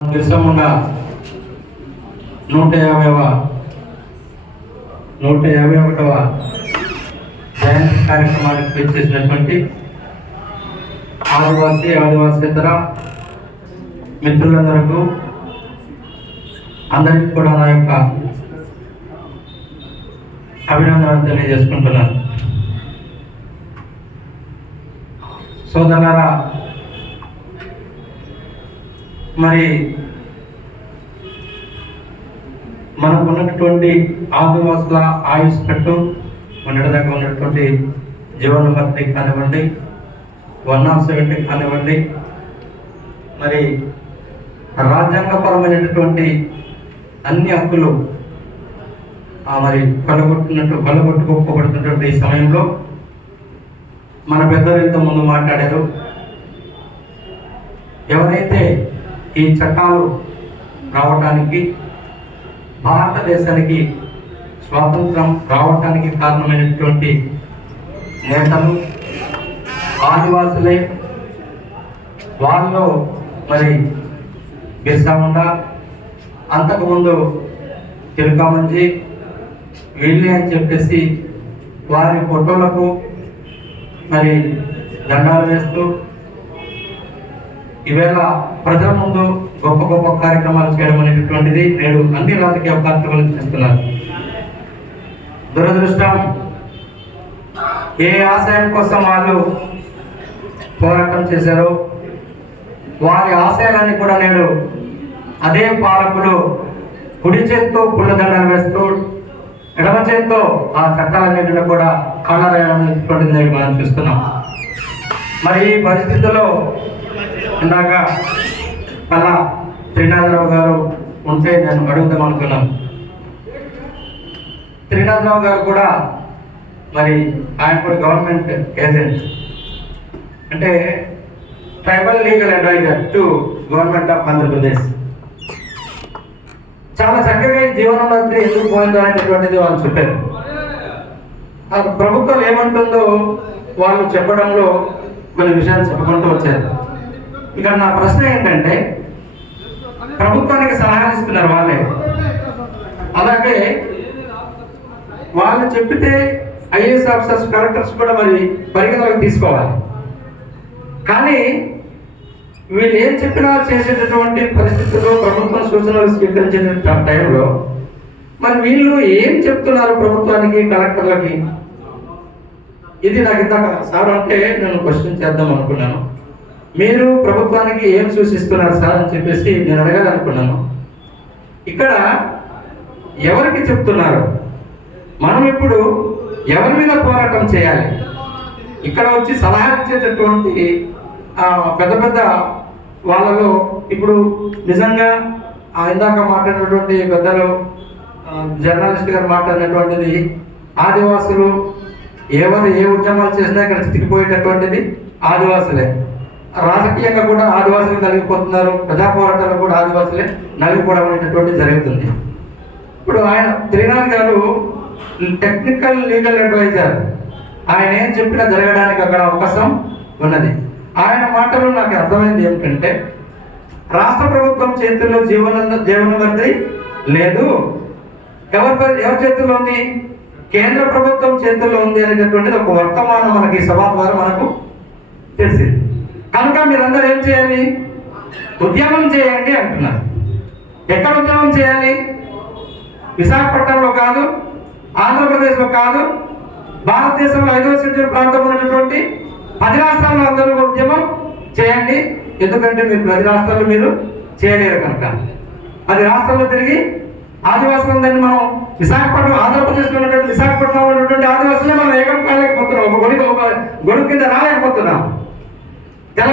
బిర్సాముండా 151వ జయంతి కార్యక్రమానికి పిలిచేసినటువంటి ఆదివాసేతర మిత్రులందరికీ అందరికీ కూడా నా యొక్క అభినందనలు తెలియజేసుకుంటున్నాను. సోదరులారా, మరి మనకు ఉన్నటువంటి ఆదివాసుల ఆయుష్ కట్టు మొన్నటి దగ్గర ఉన్నటువంటి జీవన భర్తీ కానివ్వండి, 170 కానివ్వండి, మరి రాజ్యాంగపరమైనటువంటి అన్ని హక్కులు మరి కొల్లగొట్టుకోబడుతున్నటువంటి ఈ సమయంలో మన పెద్దలు ఇంత ముందు మాట్లాడారు. ఎవరైతే ఈ చట్టాలు రావటానికి, భారతదేశానికి స్వాతంత్రం రావటానికి కారణమైనటువంటి నేతలు ఆదివాసులే. వాళ్ళు మరి బిర్సాముండా, అంతకుముందు తిలకామంజీ, వీళ్ళే అని చెప్పేసి వారి ఫోటోలకు మరి దండాలు వేస్తూ ఈవేళ ప్రజల ముందు గొప్ప గొప్ప కార్యక్రమాలు చేయడం అనేటటువంటిది నేడు అన్ని రాజకీయ పార్టీలు చేస్తున్నారు. దురదృష్టం, ఏ ఆశయం కోసం వాళ్ళు పోరాటం చేశారో వారి ఆశయాలన్నీ కూడా నేడు అదే పాలకులు కుడి చేత్తో పుల్లదండలు వేస్తూ ఎడమ చేత్తో ఆ చట్టాలన్నింటినీ కూడా కాలరాయటువంటిది నేడు మనం చూస్తున్నాం. మరి ఈ పరిస్థితుల్లో ఇందాక అలా త్రినాథరావు గారు ఉంటే నేను అడుగుదాం అనుకున్నాను. త్రినాథరావు గారు కూడా మరి ఆయన కూడా గవర్నమెంట్ ఏజెంట్, అంటే tribal legal advisor to government of Andhra Pradesh. చాలా చక్కగా జీవనోపాధి ఎందుకు పోయిందో అనేటటువంటిది వాళ్ళు చెప్పారు. ఆ ప్రభుత్వం ఏమంటుందో వాళ్ళు చెప్పడంలో కొన్ని విషయాలు చెప్పుకుంటూ వచ్చారు. ఇక్కడ నా ప్రశ్న ఏంటంటే, ప్రభుత్వానికి సలహాలు ఇస్తున్నారు వాళ్ళే, అలాగే వాళ్ళు చెప్పితే ఐఏఎస్ ఆఫీసర్స్, కలెక్టర్స్ కూడా మరి పరిగణలోకి తీసుకోవాలి. కానీ వీళ్ళు ఏం చెప్పినా చేసేటటువంటి పరిస్థితుల్లో ప్రభుత్వం సూచనలు స్వీకరించిన టైంలో మరి వీళ్ళు ఏం చెప్తున్నారు ప్రభుత్వానికి, కలెక్టర్లకి? ఇది నాకు ఇందాక సార్ అంటే నేను క్వశ్చన్ చేద్దాం అనుకున్నాను. మీరు ప్రభుత్వానికి ఏం సూచిస్తున్నారు సార్ అని చెప్పేసి నేను అడగాలనుకున్నాను. ఇక్కడ ఎవరికి చెప్తున్నారు? మనం ఇప్పుడు ఎవరి మీద పోరాటం చేయాలి? ఇక్కడ వచ్చి సలహా ఇచ్చేటటువంటి పెద్ద పెద్ద వాళ్ళలో ఇప్పుడు నిజంగా ఇందాక మాట్లాడినటువంటి పెద్దలు, జర్నలిస్ట్ గారు మాట్లాడినటువంటిది, ఆదివాసులు ఎవరు ఏ ఉద్యమాలు చేసినా ఇక్కడ చితికిపోయేటటువంటిది ఆదివాసులే. రాజకీయంగా కూడా ఆదివాసులు నలిగిపోతున్నారు, ప్రజా పోరాటాలు కూడా ఆదివాసులే నలిగిపోవడం అనేటటువంటిది జరుగుతుంది. ఇప్పుడు ఆయన త్రినాథ్ గారు టెక్నికల్ లీగల్ అడ్వైజర్, ఆయన ఏం చెప్పినా జరగడానికి అక్కడ అవకాశం ఉన్నది. ఆయన మాటలు నాకు అర్థమైంది ఏమిటంటే, రాష్ట్ర ప్రభుత్వం చేతుల్లో జీవనోపాధి లేదు, ఎవరి చేతుల్లో ఉంది? కేంద్ర ప్రభుత్వం చేతుల్లో ఉంది అనేటటువంటిది ఒక వర్తమానం మనకి సభ ద్వారా మనకు తెలిసింది. కనుక మీరందరూ ఏం చేయాలి? ఉద్యమం చేయండి అంటున్నారు. ఎక్కడ ఉద్యమం చేయాలి? విశాఖపట్నంలో కాదు, ఆంధ్రప్రదేశ్లో కాదు, భారతదేశంలో 5వ షెడ్యూల్ ప్రాంతం ఉన్నటువంటి 10 రాష్ట్రాల్లో అందరూ ఉద్యమం చేయండి. ఎందుకంటే మీరు 10 రాష్ట్రాల్లో మీరు చేయలేరు కనుక 10 రాష్ట్రాల్లో తిరిగి ఆదివాసులందరినీ మనం విశాఖపట్నం, ఆంధ్రప్రదేశ్లో ఉన్నటువంటి విశాఖపట్నంలో ఉన్నటువంటి ఆదివాసులే మనం ఏకం కాలేకపోతున్నాం, ఒక గొడుగు కింద రాలేకపోతున్నాం.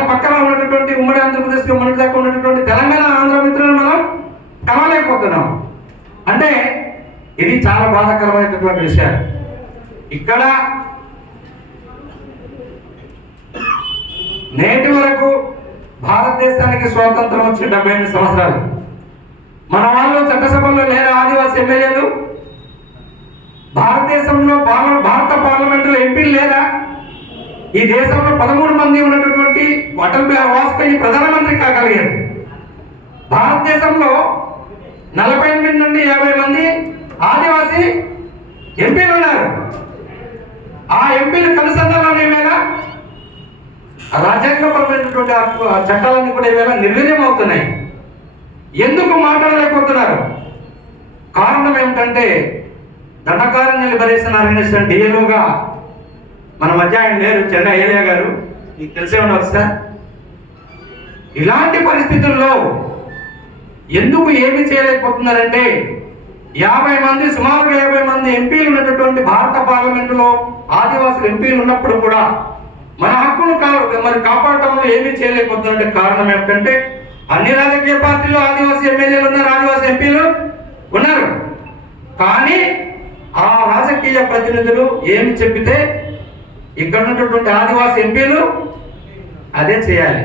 పక్కన ఉన్నటువంటి ఉమ్మడి ఆంధ్రప్రదేశ్లో మొన్నటి దాకా ఉన్నటువంటి తెలంగాణ, ఆంధ్ర మిత్రులను మనం కలవలేకపోతున్నాం. అంటే ఇది చాలా బాధాకరమైనటువంటి విషయాలు. ఇక్కడ నేటి వరకు భారతదేశానికి స్వాతంత్రం వచ్చి 78 సంవత్సరాలు. మన వాళ్ళు చట్టసభల్లో లేరా? ఆదివాసీ ఎమ్మెల్యేలు భారతదేశంలో భారత పార్లమెంటులో ఎంపీలు లేరా? ఈ దేశంలో 13 మంది ఉన్నటువంటి అటల్ బిహారీ వాజ్పేయి ప్రధానమంత్రి కాగలిగారు. భారతదేశంలో 48 నుండి 50 మంది ఆదివాసీ ఎంపీలు ఉన్నారు. ఆ ఎంపీలు కనుసంధానంలో ఈవేళ రాజ్యాంగపరమైనటువంటి చట్టాలన్నీ కూడా ఈవేళ నిర్వీర్యం అవుతున్నాయి. ఎందుకు మాట్లాడలేకపోతున్నారు? కారణం ఏమిటంటే దండకారణ్య లిబరేషన్ ఆర్గనైజేషన్ డిఎల్ఓగా మన మధ్య ఆయన లేరు, చెన్నై ఏలియా గారు, మీకు తెలిసే ఉండవచ్చు సార్. ఇలాంటి పరిస్థితుల్లో ఎందుకు ఏమి చేయలేకపోతున్నారంటే 50 మంది సుమారుగా 50 మంది ఎంపీలు ఉన్నటువంటి భారత పార్లమెంటులో ఆదివాసులు ఎంపీలు ఉన్నప్పుడు కూడా మన హక్కును మరి కాపాడటంలో ఏమీ చేయలేకపోతున్నారంటే కారణం ఏమిటంటే అన్ని రాజకీయ పార్టీల్లో ఆదివాసీ ఎమ్మెల్యేలు ఉన్నారు, ఆదివాసీ ఎంపీలు ఉన్నారు. కానీ ఆ రాజకీయ ప్రతినిధులు ఏమి చెప్పితే ఇక్కడ ఉన్నటువంటి ఆదివాసీ ఎంపీలు అదే చేయాలి.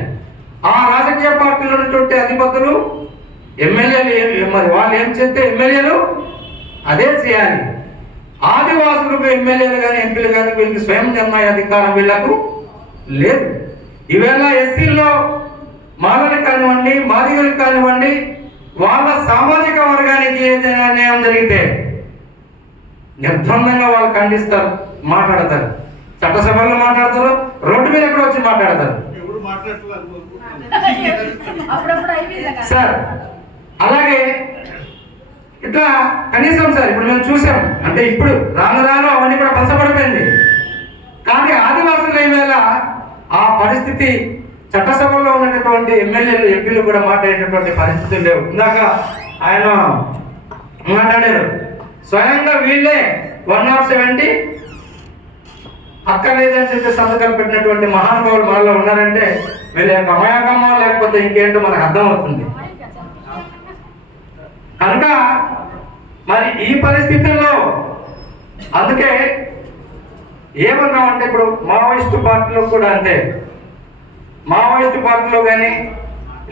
ఆ రాజకీయ పార్టీలో ఉన్నటువంటి అధిపతులు ఎమ్మెల్యేలు మరి వాళ్ళు ఏం చేస్తే ఎమ్మెల్యేలు అదే చేయాలి. ఆదివాసులకు ఎమ్మెల్యేలు కానీ ఎంపీలు కానీ వీళ్ళకి స్వయం నిర్ణయ అధికారం వీళ్ళకు లేదు. ఈవేళ ఎస్సీల్లో మాలలు కానివ్వండి, మాదిగలు కానివ్వండి, వాళ్ళ సామాజిక వర్గానికి ఏదైనా అన్యాయం జరిగితే నిర్బంధంగా వాళ్ళు ఖండిస్తారు, మాట్లాడతారు, చట్టసభల్లో మాట్లాడతారు, రోడ్డు మీద కూడా వచ్చి మాట్లాడతారు సార్. అలాగే ఇట్లా కనీసం సార్ ఇప్పుడు మేము చూసాం అంటే ఇప్పుడు రాను రాను అవన్నీ కూడా పలసపడిపోయింది. కానీ ఆదివాసులు ఈవేళ ఆ పరిస్థితి చట్టసభల్లో ఉన్నటువంటి ఎమ్మెల్యేలు ఎంపీలు కూడా మాట్లాడేటటువంటి పరిస్థితులు లేవు. ఇందాక ఆయన మాట్లాడారు, స్వయంగా వీళ్ళే 170 అక్కర్లేదని చెప్పి సంతకాలు పెట్టినటువంటి మహానుభావులు మనలో ఉన్నారంటే వీళ్ళ యొక్క అమయాకమో లేకపోతే ఇంకేంటో మనకు అర్థమవుతుంది. కనుక మరి ఈ పరిస్థితుల్లో అందుకే ఏమన్నామంటే ఇప్పుడు మావోయిస్టు పార్టీలో కూడా అంతే, మావోయిస్టు పార్టీలో కానీ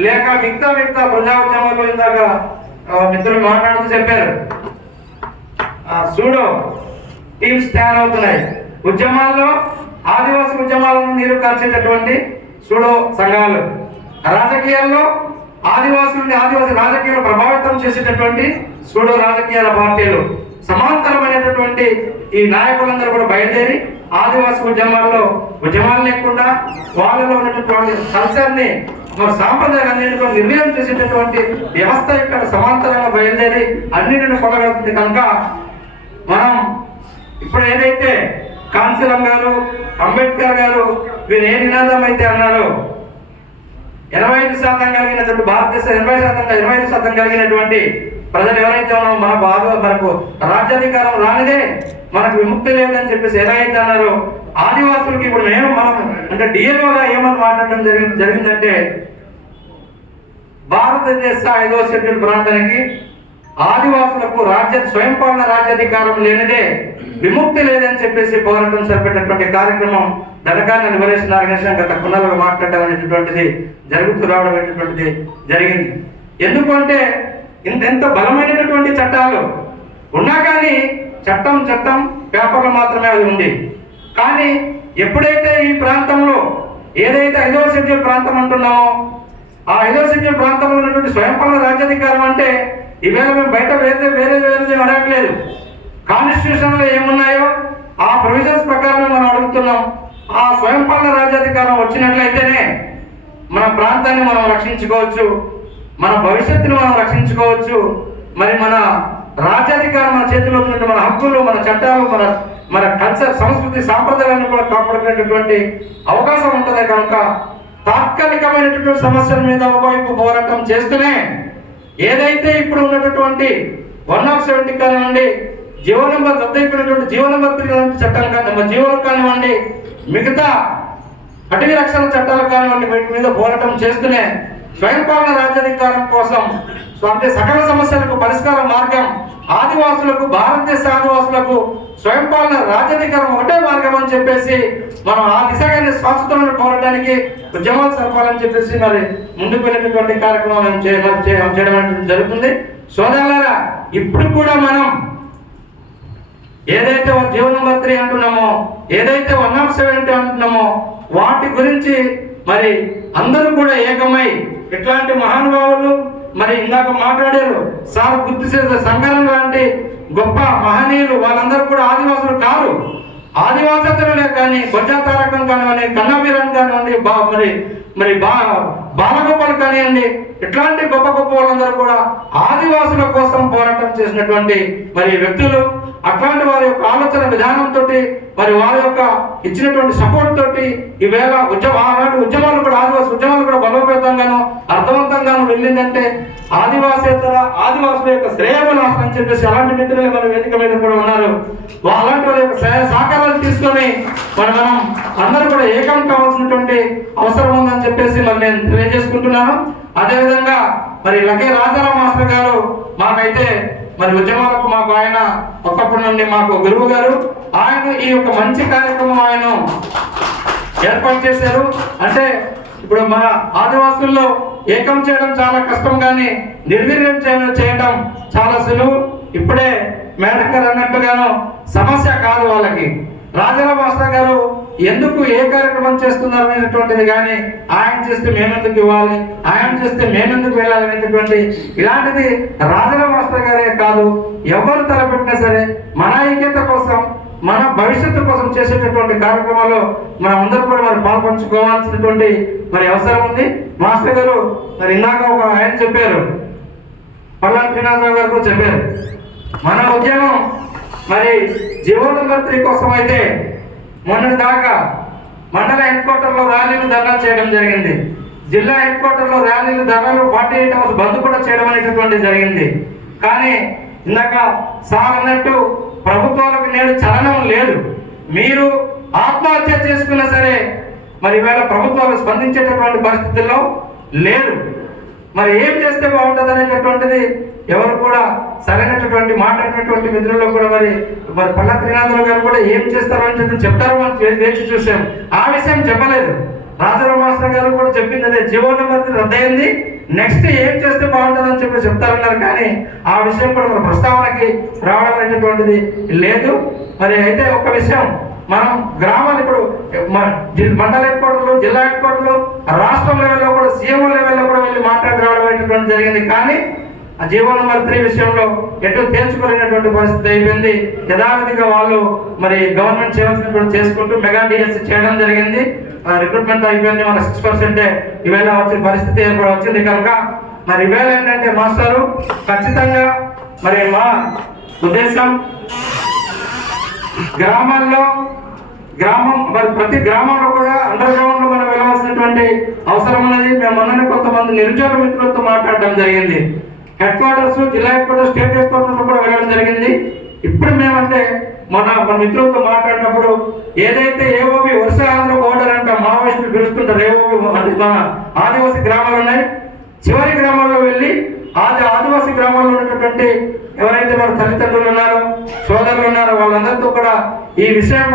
లేక మిగతా ప్రజా ఉద్యమాల్లో ఇందాక మిత్రులు మాట్లాడుతూ చెప్పారు, సూడో టీమ్స్ తయారవుతున్నాయి. ఉద్యమాల్లో ఆదివాసీ ఉద్యమాలను నీరు కార్చేటటువంటి సూడో సంఘాలు, రాజకీయాల్లో ఆదివాసీ రాజకీయాలు ప్రభావితం చేసేటటువంటి సూడో రాజకీయాల పార్టీలు, సమాంతరమైనటువంటి ఈ నాయకులందరూ కూడా బయలుదేరి ఆదివాసీ ఉద్యమాలు లేకుండా వాళ్ళలో ఉన్నటువంటి కల్చర్ని మరి సాంప్రదాయాన్ని కూడా నిర్వీర్యం చేసేటటువంటి వ్యవస్థ ఇక్కడ సమాంతరంగా బయలుదేరి అన్నిటిని కొనగలుగుతుంది. కనుక మనం ఇప్పుడు ఏదైతే కాంశీరామ్ గారు, అంబేద్కర్ గారు వీరు ఏ నినాదం అయితే అన్నారో 85% కలిగినటువంటి భారతదేశం 85% కలిగినటువంటి ప్రజలు ఎవరైతే ఉన్నారో మనకు రాజ్యాధికారం రానిదే మనకు విముక్తి లేదని చెప్పేసి ఏదైతే అన్నారో ఆదివాసులకి ఇప్పుడు మనం అంటే డిఎల్ఓగా ఏమని మాట్లాడడం జరిగిందంటే భారతదేశ 5వ షెడ్యూల్ ప్రాంతానికి ఆదివాసులకు స్వయం పాలన రాజ్యాధికారం లేనిదే విముక్తి లేదని చెప్పేసి పోరాటం చేపట్టేటువంటి కార్యక్రమం దండకారణ్య లిబరేషన్ ఆర్గనైజేషన్ గత కొన్నాళ్ళుగా మాట్లాడడం అనేటటువంటిది జరుగుతూ రావడం అనేటటువంటిది జరిగింది. ఎందుకంటే ఎంత బలమైనటువంటి చట్టాలు ఉన్నా కానీ చట్టం పేపర్లు మాత్రమే అది ఉంది. కానీ ఎప్పుడైతే ఈ ప్రాంతంలో ఏదైతే 5వ షెడ్యూల్ ప్రాంతం అంటున్నామో ఆ 5వ షెడ్యూల్ ప్రాంతంలో ఉన్నటువంటి స్వయం పాలన రాజ్యాధికారం అంటే ఈవేళ మేము బయట వేరే అడగట్లేదు. కాన్స్టిట్యూషన్లో ఏమున్నాయో ఆ ప్రొవిజన్స్ ప్రకారమే మనం అడుగుతున్నాం. ఆ స్వయం పాలన రాజ్యాధికారం వచ్చినట్లయితేనే మన ప్రాంతాన్ని మనం రక్షించుకోవచ్చు, మన భవిష్యత్తును మనం రక్షించుకోవచ్చు, మరి మన రాజ్యాధికారం మన చేతిలో ఉన్నటువంటి మన హక్కులు, మన చట్టాలు, మన కల్చర్, సంస్కృతి, సాంప్రదాయాలను కూడా కాపాడుకునేటటువంటి అవకాశం ఉంటుంది. కనుక తాత్కాలికమైనటువంటి సమస్యల మీద ఒకవైపు పోరాటం చేస్తూనే ఏదైతే ఇప్పుడు ఉన్నటువంటి 170 కానివ్వండి, రద్దయిపోయినటువంటి జీవో నంబర్ 3 చట్టం కానివ్వండి, జీవోలు కానివ్వండి, మిగతా అటవీ రక్షణ చట్టాలు కానివ్వండి, వీటి మీద పోరాటం చేస్తూనే స్వయం పాలన రాజ్యాధికారం కోసం అంటే సకల సమస్యలకు పరిష్కార మార్గం ఆదివాసులకు, భారతదేశ ఆదివాసులకు స్వయం పాలన రాజ్యాధికారం ఒకటే మార్గం అని చెప్పేసి మనం ఆ దిశగానే శాశ్వతమైన పోరాటానికి ఉద్యమాలు సరపాలని చెప్పేసి మరి ముందుకు వెళ్ళేటటువంటి కార్యక్రమం చేయడం జరుగుతుంది. సోదరులారా, ఇప్పుడు కూడా మనం ఏదైతే జీవో నంబర్ 3 అంటున్నామో, ఏదైతే 170 అంటున్నామో వాటి గురించి మరి అందరూ కూడా ఏకమై ఇట్లాంటి మహానుభావులు మరి ఇందాక మాట్లాడారు సార్ గుర్తు చేసే సంఘం లాంటి గొప్ప మహనీయులు వాళ్ళందరూ కూడా ఆదివాసులు కాదు. ఆదివాసేతరులే కానీ బొజ్జా తారకం కానివ్వండి, కన్నవీరన్ కానివ్వండి, మరి బాలగోపాల్ కానివ్వండి, ఇట్లాంటి గొప్ప గొప్ప వాళ్ళందరూ కూడా ఆదివాసుల కోసం పోరాటం చేసినటువంటి మరి వ్యక్తులు. అట్లాంటి వారి యొక్క ఆలోచన విధానంతో మరి వారి యొక్క ఇచ్చినటువంటి సపోర్ట్ తోటి ఈవేళ ఉద్యమాలు కూడా ఆదివాసి ఉద్యమాలు కూడా బలోపేతంగాను అర్థవంతంగాను వెళ్ళిందంటే ఆదివాసుల యొక్క శ్రేయబలాసం అని చెప్పేసి అలాంటి మిత్రులు మన వేదిక మీద కూడా ఉన్నారు. అలాంటి వాళ్ళ యొక్క సహకారాలు తీసుకొని మనం అందరూ కూడా ఏకం కావాల్సినటువంటి అవసరం ఉందని చెప్పేసి మరి నేను తెలియజేసుకుంటున్నాను. అదేవిధంగా మరి లకే రాజారాం మాస్టర్ గారు మాకైతే మరి ఉద్యమాలకు మాకు ఆయన ఒకప్పటి నుండి మాకు గురువు గారు. ఆయన ఈ యొక్క మంచి కార్యక్రమం ఆయన ఏర్పాటు చేశారు. ఇప్పుడు మన ఆదివాసుల్లో ఏకం చేయడం చాలా కష్టం, కానీ నిర్వీర్యం చేయడం చాలా సులువు. ఇప్పుడే మేడం గారు అన్నట్టుగాను సమస్య కాదు వాళ్ళకి. రాజారాం మాస్టర్ గారు ఎందుకు ఏ కార్యక్రమం చేస్తున్నారు అనేటువంటిది కానీ ఆయన చేస్తే మేమెందుకు ఇవ్వాలి, ఆయన చేస్తే మేమెందుకు వెళ్ళాలి అనేటువంటి ఇలాంటిది రాజారాం మాస్టర్ గారే కాదు, ఎవరు తలపెట్టినా సరే మన ఐక్యత కోసం మన భవిష్యత్తు కోసం చేసేటటువంటి కార్యక్రమాల్లో మనం అందరూ కూడా మరి పాల్పంచుకోవాల్సినటువంటి మరి అవసరం ఉంది. మాస్టర్ గారు మరి ఇందాక ఒక ఆయన చెప్పారు, పల్లా శ్రీనాథరావు గారు కూడా చెప్పారు, మన ఉద్యమం మరి జీవోనంబర్ 3 కోసం అయితే మొన్నటి దాకా మండల హెడ్ క్వార్టర్లో ర్యాలీలు ధర్నా చేయడం జరిగింది. జిల్లా హెడ్ క్వార్టర్లో ర్యాలీలు ధర్నాలు 48 అవర్స్ బంద్ కూడా చేయడం అనేటటువంటి జరిగింది. కానీ ఇందాక సార్ అన్నట్టు ప్రభుత్వాలకు నేడు చలనం లేదు. మీరు ఆత్మహత్య చేసుకున్నా సరే మరి ఈవేళ ప్రభుత్వాలు స్పందించేటటువంటి పరిస్థితుల్లో లేదు. మరి ఏం చేస్తే బాగుంటుంది అనేటటువంటిది ఎవరు కూడా సరైనటువంటి మాట్లాడినటువంటి మిత్రుల్లో కూడా మరి పల్లా శ్రీనాథరావు గారు కూడా ఏం చేస్తారో అని చెప్పి చెప్తారో మనం వేచి చూసాం. ఆ విషయం చెప్పలేదు. రాజారాం మాస్టర్ గారు కూడా చెప్పింది అదే, జీవో నెంబర్ 3 రద్దయింది, నెక్స్ట్ ఏం చేస్తే బాగుంటుంది అని చెప్పి చెప్తారన్నారు. కానీ ఆ విషయం కూడా మన ప్రస్తావనకి రావడం అనేటటువంటిది లేదు. మరి అయితే ఒక విషయం, మనం గ్రామాలు ఇప్పుడు మండల హెడ్ క్వార్టర్లు, జిల్లా హెడ్ క్వార్టర్లు, రాష్ట్రం లెవెల్లో కూడా సీఎం లెవెల్లో కూడా వెళ్ళి మాట్లాడి రావడం అనేటువంటి జరిగింది. కానీ ఆ జీవో నెంబర్ 3 విషయంలో ఎటు తేల్చుకోలేనటువంటి పరిస్థితి అయిపోయింది. యథావిధిగా వాళ్ళు మరి గవర్నమెంట్ చేయాల్సినటువంటి చేసుకుంటూ మెగా డిఎస్సీ చేయడం జరిగింది. రిక్రూట్మెంట్ అయిపోయింది, మన 6% ఈవేళ వచ్చిన పరిస్థితి వచ్చింది. కనుక మరి ఈవేళ ఏంటంటే మాస్టారు ఖచ్చితంగా మరి మా ఉద్దేశం ప్రతి గ్రామంలో కూడా అండర్ గ్రౌండ్ లో మనం వెళ్ళవలసినటువంటి అవసరం ఉన్నది. మేము మొన్ననే కొంతమంది నిరుద్యోగ మిత్రులతో మాట్లాడడం జరిగింది. హెడ్ క్వార్టర్స్, జిల్లా head quarters, state head quarters కూడా వెళ్ళడం జరిగింది. ఇప్పుడు మేమంటే మన మిత్రులతో మాట్లాడినప్పుడు ఏదైతే ఏఓబి వర్ష ఆంధ్ర బోర్డర్ అంట మావోయిస్టులు పిలుస్తుంటారు, ఏఓబి అంటే మన ఆదివాసీ గ్రామాలు ఉన్నాయి, చివరి గ్రామాల్లో వెళ్ళి ఆదివాసీ గ్రామాల్లో ఉన్నటువంటి ఎవరైతే మన తల్లిదండ్రులు ఉన్నారో, సోదరులు ఉన్నారో వాళ్ళందరితో కూడా ఈ విషయం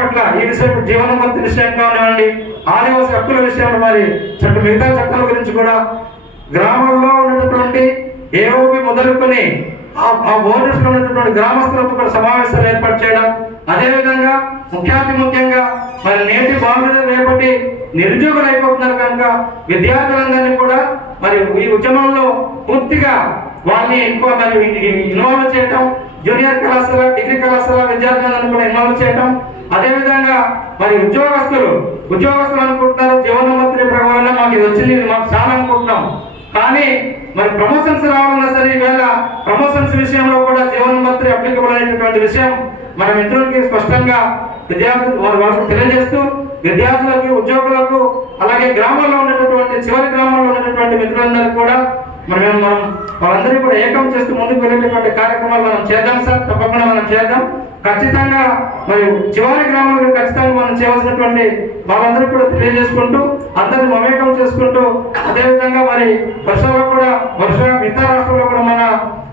జీవనోన్నతి విషయం కానివ్వండి, ఆదివాసీ హక్కుల విషయంలో మరి మిగతా చట్టాల గురించి కూడా గ్రామంలో ఉన్నటువంటి ఏఓబి మొదలుకొని ఆ బోర్డర్స్ లో ఉన్నటువంటి గ్రామస్తులతో కూడా సమావేశాలు ఏర్పాటు చేయడం. అదేవిధంగా ముఖ్యంగా మరి నేటి బాధ్యత రేపటి నిరుద్యోగులు అయిపోతున్నారు కనుక విద్యార్థులందరినీ కూడా మరి ఈ ఉద్యమంలో పూర్తిగా వాళ్ళని ఇన్వాల్వ్ చేయటం, జూనియర్ కళాశాల, డిగ్రీ కళాశాల విద్యార్థులందరినీ కూడా ఇన్వాల్వ్ చేయటం. అదేవిధంగా మరి ఉద్యోగస్తులు అనుకుంటున్నారు జీవనోన్నతి ప్రకారంగా మాకు ఇది వచ్చింది, మాకు చాలా అనుకుంటున్నాం. కానీ మరి ప్రమోషన్స్ రావాలన్నా సరే ఈవేళ ప్రమోషన్స్ విషయంలో కూడా జీవనోన్నతి అప్లికబుల్ అనేటటువంటి విషయం మన మిత్రులకి స్పష్టంగా వాళ్ళకు తెలియజేస్తూ విద్యార్థులకు, ఉద్యోగులకు, అలాగే గ్రామాల్లో ఉన్నటువంటి చివరి గ్రామాల్లో ఉన్నటువంటి మిత్రులందరూ కూడా మనం వాళ్ళందరినీ కూడా ఏకం చేస్తూ ముందుకు వెళ్ళేటటువంటి కార్యక్రమాలు మనం చేద్దాం సార్, తప్పకుండా మనం చేద్దాం. ఖచ్చితంగా మరి చివరి గ్రామాలకు ఖచ్చితంగా మనం చేయవలసినటువంటి వాళ్ళందరూ కూడా తెలియజేసుకుంటూ అందరిని మమేకం చేసుకుంటూ, అదేవిధంగా మరి మిగతా రాష్ట్రంలో కూడా మన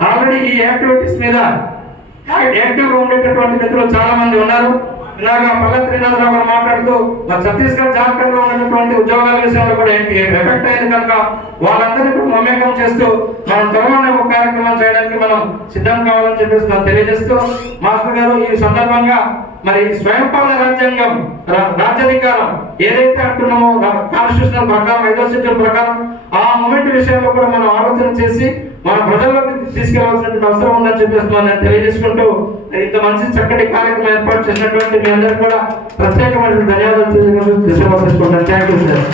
ఆల్రెడీ ఈ యాక్టివిటీస్ మీద యాక్టివ్గా ఉండేటటువంటి మిత్రులు చాలా మంది ఉన్నారు. ఇలాగా పల్లా శ్రీనాథరావు గారు మాట్లాడుతూ మరి ఛత్తీస్గఢ్, జార్ఖండ్ లో ఉన్నటువంటి ఉద్యోగాల విషయంలో కూడా ఎఫెక్ట్ అయింది కనుక వాళ్ళందరినీ కూడా మమేకం చేస్తూ మనం త్వరలోనే ఒక కార్యక్రమం చేయడానికి మనం సిద్ధం కావాలని చెప్పేసి మనం తెలియజేస్తూ, మాస్టర్ గారు ఈ సందర్భంగా మరి స్వయంపాలన రాజ్యాంగం, రాజ్యాధికారం ఏదైతే అంటున్నామో కాన్స్టిట్యూషనల్ ప్రకారం, 5వ షెడ్యూల్ ప్రకారం ఆ మూమెంట్ విషయంలో కూడా మనం ఆలోచన చేసి మన ప్రజల్లోకి తీసుకెళ్లాల్సినటువంటి అవసరం ఉందని చెప్పేస్తున్నాను నేను తెలియజేసుకుంటూ, ఇంత మంచి చక్కటి కార్యక్రమం ఏర్పాటు చేసినటువంటి మీ అందరికీ కూడా ప్రత్యేకమైన ధన్యవాదాలు తెలియజేసుకుంటాను. Thank you sir.